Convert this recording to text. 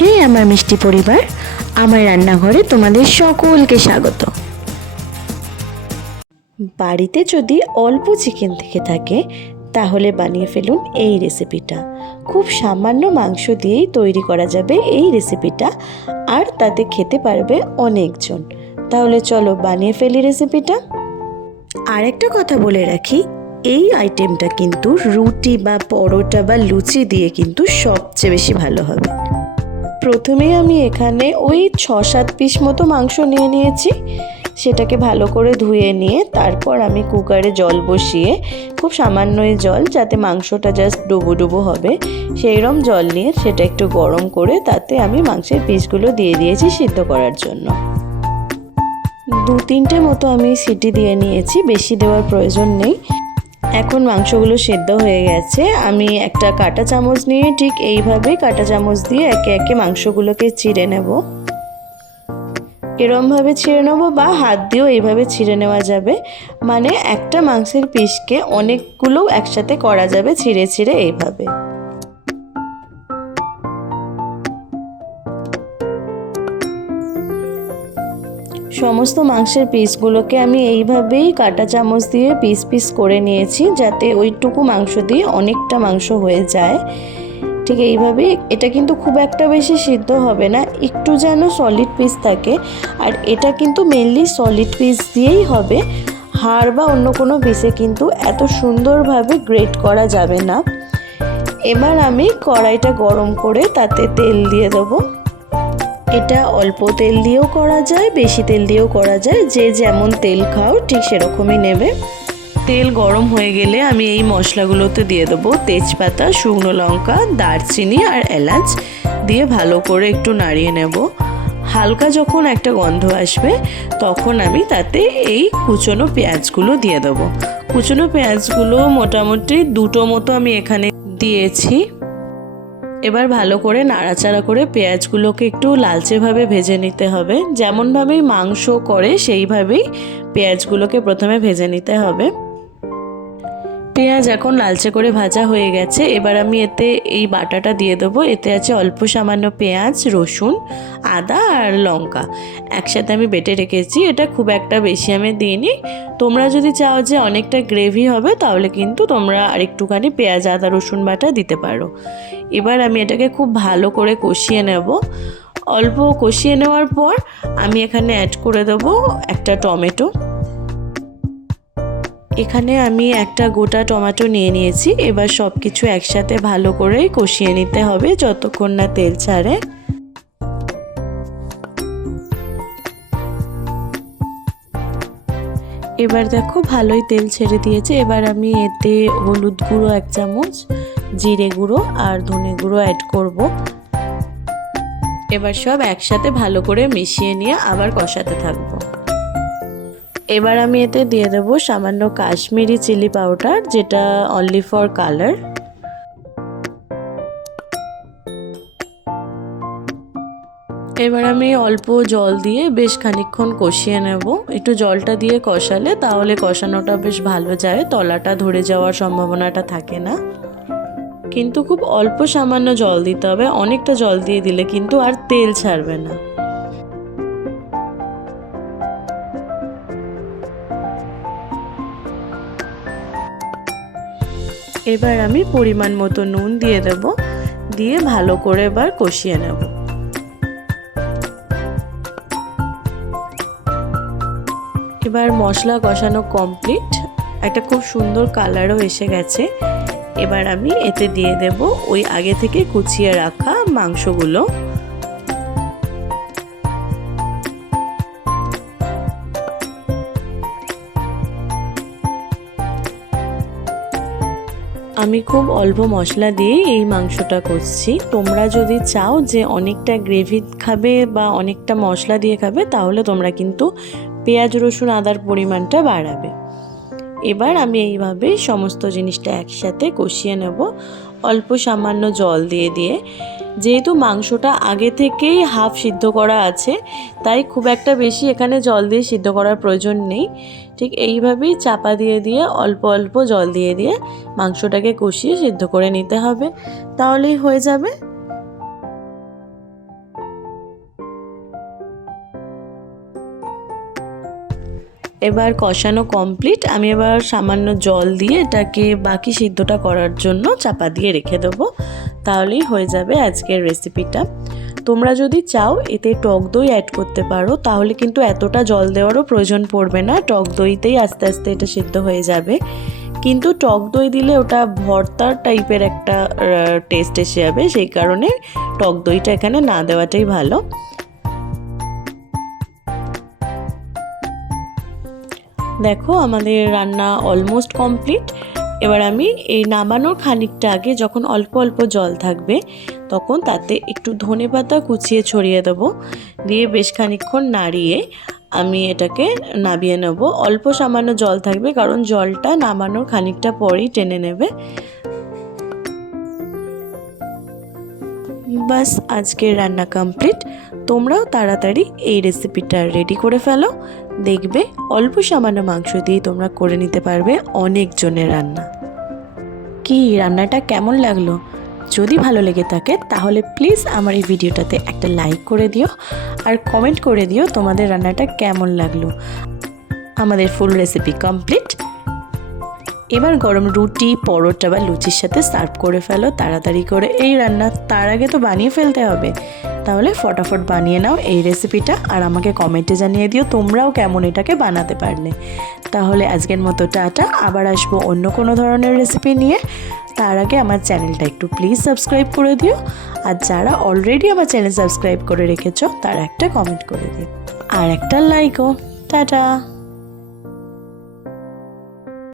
হে আমার মিষ্টি পরিবার, আমার রান্নাঘরে তোমাদের সকলকে স্বাগত। বাড়িতে যদি অল্প চিকেন থেকে থাকে তাহলে বানিয়ে ফেলুন এই রেসিপিটা। খুব সামান্য মাংস দিয়েই তৈরি করা যাবে এই রেসিপিটা, আর তাতে খেতে পারবে অনেকজন। তাহলে চলো বানিয়ে ফেলি রেসিপিটা। আর একটা কথা বলে রাখি, এই আইটেমটা কিন্তু রুটি বা পরোটা বা লুচি দিয়ে কিন্তু সবচেয়ে বেশি ভালো হবে। প্রথমেই আমি এখানে ওই 6-7 পিস মতো মাংস নিয়ে নিয়েছি। সেটাকে ভালো করে ধুয়ে নিয়ে তারপর আমি কুকারে জল বসিয়ে, খুব সামান্যই জল, যাতে মাংসটা জাস্ট ডুবো ডুবো হবে সেইরকম জল নিয়ে সেটা একটু গরম করে তাতে আমি মাংসের পিসগুলো দিয়ে দিয়েছি সিদ্ধ করার জন্য। 2-3টে মতো আমি সিটি দিয়ে নিয়েছি, বেশি দেওয়ার প্রয়োজন নেই। এখন মাংসগুলো সেদ্ধ হয়ে গেছে। আমি একটা কাঁটা চামচ নিয়ে ঠিক এইভাবে কাঁটা চামচ দিয়ে একে একে মাংসগুলোকে চিড়ে নেব। এরমভাবে ছিঁড়ে নেবো বা হাত দিয়েও এইভাবে ছিঁড়ে নেওয়া যাবে, মানে একটা মাংসের পিসকে অনেকগুলো একসাথে করা যাবে ছিঁড়ে ছিঁড়ে এইভাবে। সমস্ত মাংসের পিসগুলোকে আমি এইভাবেই কাঁটা চামচ দিয়ে পিস পিস করে নিয়েছি, যাতে ওইটুকু মাংস দিয়ে অনেকটা মাংস হয়ে যায়। ঠিক এইভাবেই। এটা কিন্তু খুব একটা বেশি সিদ্ধ হবে না, একটু যেন সলিড পিস থাকে। আর এটা কিন্তু মেনলি সলিড পিস দিয়েই হবে, হাড় বা অন্য কোনো পিসে কিন্তু এত সুন্দরভাবে গ্রেট করা যাবে না। এবার আমি কড়াইটা গরম করে তাতে তেল দিয়ে দেবো। এটা অল্প তেল দিয়েও করা যায়, বেশি তেল দিয়েও করা যায়, যে যেমন তেল খাও ঠিক সেরকমই নেবে। তেল গরম হয়ে গেলে আমি এই মশলাগুলোতে দিয়ে দেবো তেজপাতা, শুকনো লঙ্কা, দারচিনি আর এলাচ দিয়ে ভালো করে একটু নাড়িয়ে নেব। হালকা যখন একটা গন্ধ আসবে তখন আমি তাতে এই কুচনো পেঁয়াজগুলো দিয়ে দেবো। কুচনো পেঁয়াজগুলো মোটামুটি 2টো মতো আমি এখানে দিয়েছি। এবার ভালো করে নাড়াচাড়া করে পেঁয়াজগুলোকে একটু লালচেভাবে ভেজে নিতে হবে। যেমনভাবেই মাংস করে সেইভাবেই পেঁয়াজগুলোকে প্রথমে ভেজে নিতে হবে। পেঁয়াজ এখন লালচে করে ভাজা হয়ে গেছে। এবার আমি এতে এই বাটাটা দিয়ে দেবো। এতে আছে অল্প সামান্য পেঁয়াজ, রসুন, আদা আর লঙ্কা একসাথে আমি বেটে রেখেছি। এটা খুব একটা বেশি আমি দিইনি। তোমরা যদি চাও যে অনেকটা গ্রেভি হবে তাহলে কিন্তু তোমরা আরেকটুখানি পেঁয়াজ, আদা, রসুন বাটা দিতে পারো। এবার আমি এটাকে খুব ভালো করে কষিয়ে নেব। অল্প কষিয়ে নেওয়ার পর আমি এখানে অ্যাড করে দেবো একটা টমেটো। এখানে আমি একটা গোটা টমেটো নিয়ে নিয়েছি। এবার সব কিছু একসাথে ভালো করে কষিয়ে নিতে হবে যতক্ষণ না তেল ছাড়ে। এবার দেখো ভালোই তেল ছেড়ে দিয়েছে। এবার আমি এতে হলুদ গুঁড়ো 1 চামচ, জিরে গুঁড়ো আর ধনে গুঁড়ো অ্যাড করব। এবার সব একসাথে ভালো করে মিশিয়ে নিয়ে আবার কষাতে থাকবো। এবার আমি এতে দিয়ে দেবো সামান্য কাশ্মীরি চিলি পাউডার, যেটা অনলি ফর কালার। এবার আমি অল্প জল দিয়ে বেশ খানিকক্ষণ কষিয়ে নেব। একটু জলটা দিয়ে কষালে তাহলে কষানোটা বেশ ভালো যায়, তলাটা ধরে যাওয়ার সম্ভাবনাটা থাকে না। কিন্তু খুব অল্প সামান্য জল দিতে হবে, অনেকটা জল দিয়ে দিলে কিন্তু আর তেল ছাড়বে না। এবার আমি পরিমাণ মতো নুন দিয়ে দেব, দিয়ে ভালো করে এবার কষিয়ে নেব। এবার মশলা কষানো কমপ্লিট, একটা খুব সুন্দর কালারও এসে গেছে। এবার আমি এতে দিয়ে দেব ওই আগে থেকে কুচিয়ে রাখা মাংসগুলো। আমি খুব অল্প মশলা দিয়ে এই মাংসটা করছি। তোমরা যদি চাও যে অনেকটা গ্রেভি খাবে বা অনেকটা মশলা দিয়ে খাবে তাহলে তোমরা কিন্তু পেঁয়াজ, রসুন, আদার পরিমাণটা বাড়াবে। এবার আমি এইভাবে সমস্ত জিনিসটা একসাথে কষিয়ে নেব অল্প সামান্য জল দিয়ে দিয়ে। যেহেতু মাংসটা আগে থেকেই হাফ সিদ্ধ করা আছে তাই খুব একটা বেশি এখানে জল দিয়ে সিদ্ধ করার প্রয়োজন নেই। ঠিক এইভাবেই চাপা দিয়ে দিয়ে অল্প অল্প জল দিয়ে দিয়ে মাংসটাকে কষিয়ে সিদ্ধ করে নিতে হবে, তাহলেই হয়ে যাবে। এবার কষানো কমপ্লিট। আমি এবার সামান্য জল দিয়ে এটাকে বাকি সিদ্ধটা করার জন্য চাপা দিয়ে রেখে দেবো, তাহলেই হয়ে যাবে আজকের রেসিপিটা। তোমরা যদি চাও এতে টক দই অ্যাড করতে পারো, তাহলে কিন্তু এতটা জল দেওয়ারও প্রয়োজন পড়বে না, টক দইতেই আস্তে আস্তে এটা সিদ্ধ হয়ে যাবে। কিন্তু টক দই দিলে ওটা ভর্তার টাইপের একটা টেস্ট এসে যাবে, সেই কারণে টক দইটা এখানে না দেওয়াটাই ভালো। দেখো আমাদের রান্না অলমোস্ট কমপ্লিট। এবার আমি এই নামানোর খানিকটা আগে যখন অল্প অল্প জল থাকবে তখন তাতে একটু ধনেপাতা কুচিয়ে ছড়িয়ে দেবো, দিয়ে বেশ খানিকক্ষণ নাড়িয়ে আমি এটাকে নামিয়ে নেব। অল্প সামান্য জল থাকবে কারণ জলটা নামানোর খানিকটা পরেই টেনে নেবে। বাস আজকের রান্না কমপ্লিট। তোমরাও তাড়াতাড়ি এই রেসিপিটা রেডি করে ফেলো, দেখবে অল্প সামান্য মাংস দিয়ে তোমরা করে নিতে পারবে অনেক জনের রান্না। কি রান্নাটা কেমন লাগলো? যদি ভালো লেগে থাকে তাহলে প্লিজ আমার এই ভিডিওটাতে একটা লাইক করে দিও আর কমেন্ট করে দিও তোমাদের রান্নাটা কেমন লাগলো। আমাদের ফুল রেসিপি কমপ্লিট। এবার গরম রুটি, পরোটা বা লুচির সাথে সার্ভ করে ফেলো তাড়াতাড়ি করে এই রান্না। তার আগে তো বানিয়ে ফেলতে হবে, তাহলে ফটাফট বানিয়ে নাও এই রেসিপিটা আর আমাকে কমেন্টে জানিয়ে দিও তোমরাও কেমন এটাকে বানাতে পারলে। তাহলে আজকের মতো টাটা, আবার আসবো অন্য কোনো ধরনের রেসিপি নিয়ে। তার আগে আমার চ্যানেলটা একটু প্লিজ সাবস্ক্রাইব করে দিও, আর যারা অলরেডি আমার চ্যানেল সাবস্ক্রাইব করে রেখেছো তারা একটা কমেন্ট করে দিও আর একটা লাইকও। টাটা।